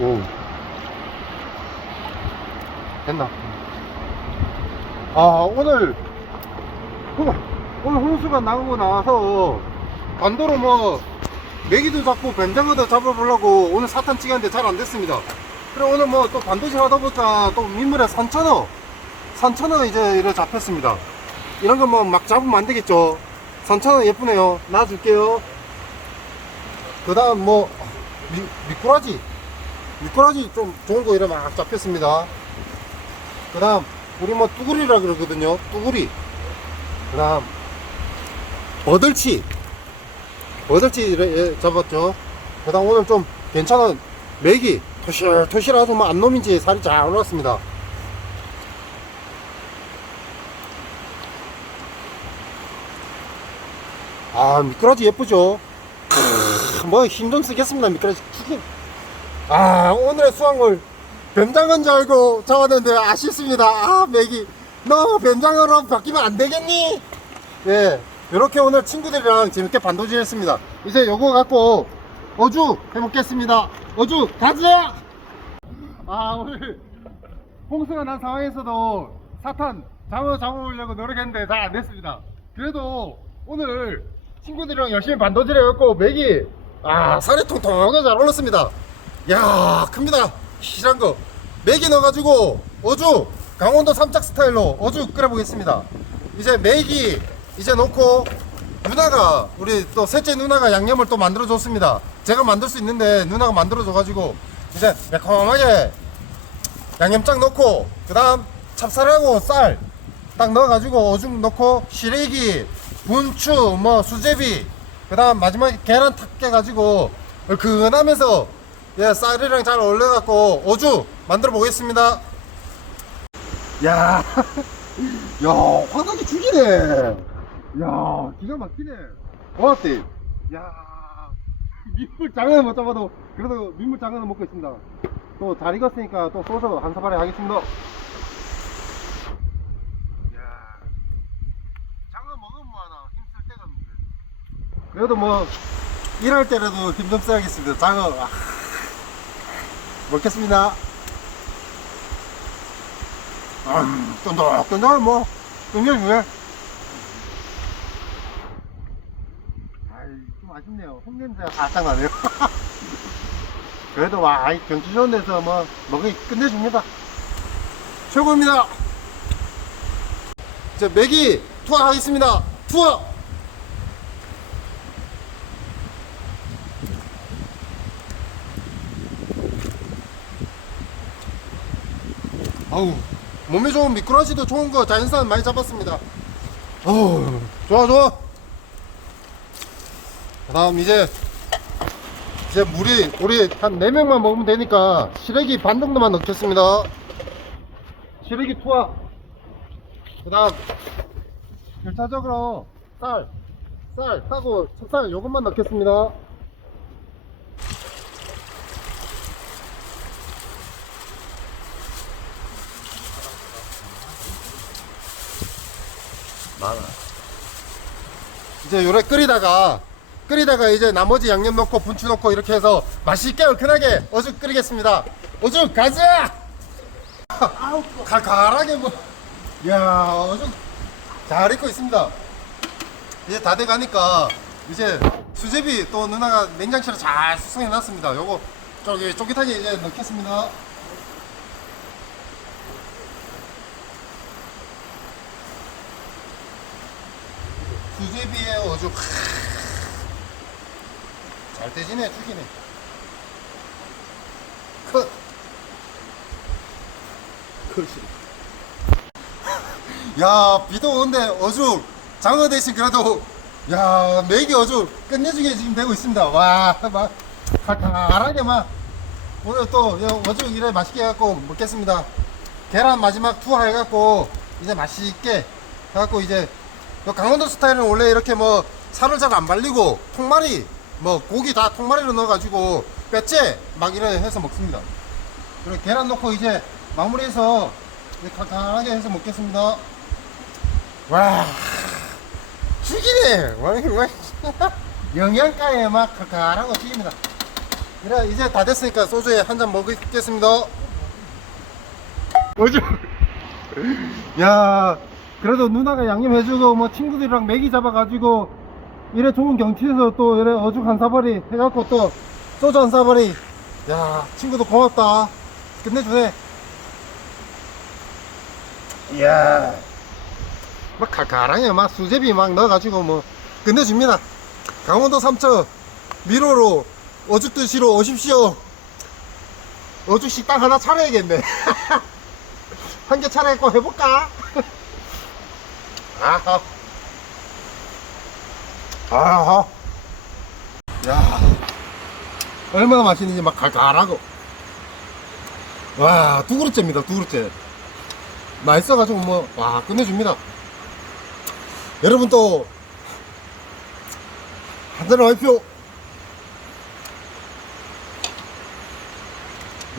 오. 됐나? 아, 오늘, 그, 오늘 홍수가 나고 나서, 반도로 뭐, 메기도 잡고 뱀장어도 잡아보려고 오늘 사탄 찍었는데 잘 안 됐습니다. 그래, 오늘 뭐 또 반도시 하다 보니까 또 민물에 산천어, 산천어 이제 이래 잡혔습니다. 이런 거 뭐 막 잡으면 안 되겠죠. 산천어 예쁘네요. 놔줄게요. 그 다음 뭐, 미, 미꾸라지. 미꾸라지 좀 좋은 거 이래 막 잡혔습니다. 그 다음, 우리 뭐 뚜구리라 그러거든요. 뚜구리. 그 다음, 버들치. 버들치 예, 잡았죠. 그 다음 오늘 좀 괜찮은 메기. 토실토실하고 뭐 안 놈인지 살이 잘 올랐습니다. 아, 미꾸라지 예쁘죠? 크, 뭐힘 좀 쓰겠습니다, 미꾸라지. 아, 오늘의 수확물 뱀장어인 줄 알고 잡았는데 아쉽습니다. 아, 맥이. 너 뱀장어로 바뀌면 안 되겠니? 예. 이렇게 오늘 친구들이랑 재밌게 반도질 했습니다. 이제 요거 갖고 어주 해먹겠습니다. 어주 가자! 아, 오늘 홍수가 난 상황에서도 사탄 장어 잡아보려고 노력했는데 잘 안 됐습니다. 그래도 오늘 친구들이랑 열심히 반도질 해갖고 맥이 아 살이 통통하게 잘 올랐습니다. 야 큽니다. 실한 거 맥이 넣어가지고 어주 강원도 삼짝 스타일로 어주 끓여보겠습니다. 이제 맥이 이제 넣고 누나가 우리 또 셋째 누나가 양념을 또 만들어 줬습니다. 제가 만들 수 있는데 누나가 만들어 줘가지고 이제 매콤하게 양념장 넣고 그 다음 찹쌀하고 쌀 딱 넣어가지고 오줌 넣고 시래기 분추 뭐 수제비 그 다음 마지막에 계란 탁 깨가지고 얼큰하면서 예, 쌀이랑 잘 어울려갖고 오주 만들어 보겠습니다. 야, 야 화각이 죽이네. 야 기가 막히네. 고맙대 야 민물 장어는 못 잡아도 그래도 민물 장어는 먹고 있습니다. 또 잘 익었으니까 또 소주 한 사발에 하겠습니다. 야, 장어 먹으면 하나 힘쓸 때가 없는데. 그래도 뭐 일할 때라도 힘좀 써야겠습니다. 장어. 아, 먹겠습니다. 음, 쫀득쫀득 뭐 쫀득쫀득. 아이 좀 아쉽네요. 흙냄새가 살짝 나네요. 그래도 와, 이 경치 좋은 데서 뭐 먹이 끝내줍니다. 최고입니다. 이제 맥이 투하하겠습니다. 투하! 아우, 몸에 좋은 미꾸라지도 좋은 거 자연산 많이 잡았습니다. 어우, 좋아, 좋아. 그 다음 이제, 이제 물이, 우리 한 4명만 먹으면 되니까 시래기 반 정도만 넣겠습니다. 시래기 투하. 그 다음, 결차적으로 쌀, 쌀 하고 찹쌀 요것만 넣겠습니다. 많아. 이제 요래 끓이다가 끓이다가 이제 나머지 양념 넣고 분추 넣고 이렇게 해서 맛있게 얼큰하게 어죽 끓이겠습니다. 어죽 가자! 칼칼하게 뭐, 야 어죽 잘 익고 있습니다. 이제 다 돼가니까 이제 수제비 또 누나가 냉장실에 잘 숙성해 놨습니다. 요거 저기 쫄깃하게 이제 넣겠습니다. 수제비에 어죽 잘 되지네 죽이네. 컷. 컷이 야 비도 오는데 어죽 장어 대신 그래도 야 맥이 어죽 끝내주게 지금 되고 있습니다. 와막 칼칼하게 막. 오늘 또 야, 어죽 이래 맛있게 해갖고 먹겠습니다. 계란 마지막 투하 해갖고 이제 맛있게 해갖고 이제 요 강원도 스타일은 원래 이렇게 뭐 살을 잘 안 발리고 통마리 뭐 고기 다 통마리로 넣어가지고 뼈째 막 이래 해서 먹습니다. 그리고 계란 넣고 이제 마무리해서 칼칼하게 해서 먹겠습니다. 와 죽이네. 와, 와. 영양가에 막 칼칼하고 튀깁니다. 그래 이제 다 됐으니까 소주에 한 잔 먹겠습니다 어제 야 그래도 누나가 양념해주고 뭐 친구들이랑 메기 잡아가지고 이래 좋은 경치에서 또 이래 어죽 한 사발이 해갖고 또 소주 한 사발이. 야 친구도 고맙다. 끝내주네. 이야. 막 칼칼하게 막 수제비 막 넣어가지고 뭐 끝내줍니다. 강원도 삼척 미로로 어죽 드시러 오십시오. 어죽 식당 하나 차려야겠네. 한 개 차려갖고 해볼까? 아하. 아하. 야. 얼마나 맛있는지 막 갈갈하고. 와 두 그릇째입니다 두 그릇째. 맛있어가지고 뭐 와 끝내줍니다. 여러분 또 한잔 하십시오.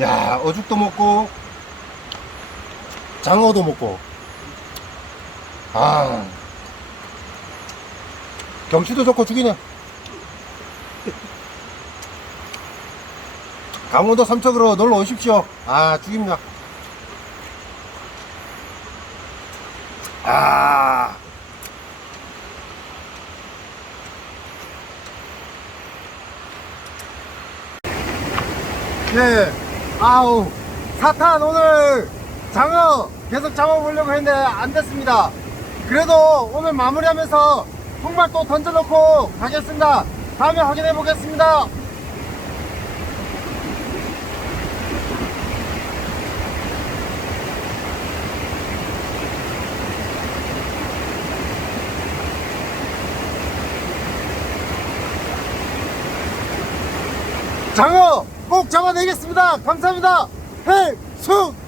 야 어죽도 먹고 장어도 먹고 아 경치도 좋고 죽이네. 강원도 삼척으로 놀러 오십시오. 아 죽입니다. 아. 예, 아우, 사탄 오늘 장어 계속 잡아보려고 했는데 안 됐습니다. 그래도 오늘 마무리하면서 통발 또 던져놓고 가겠습니다. 다음에 확인해 보겠습니다. 장어 꼭 잡아내겠습니다. 감사합니다. 헤이!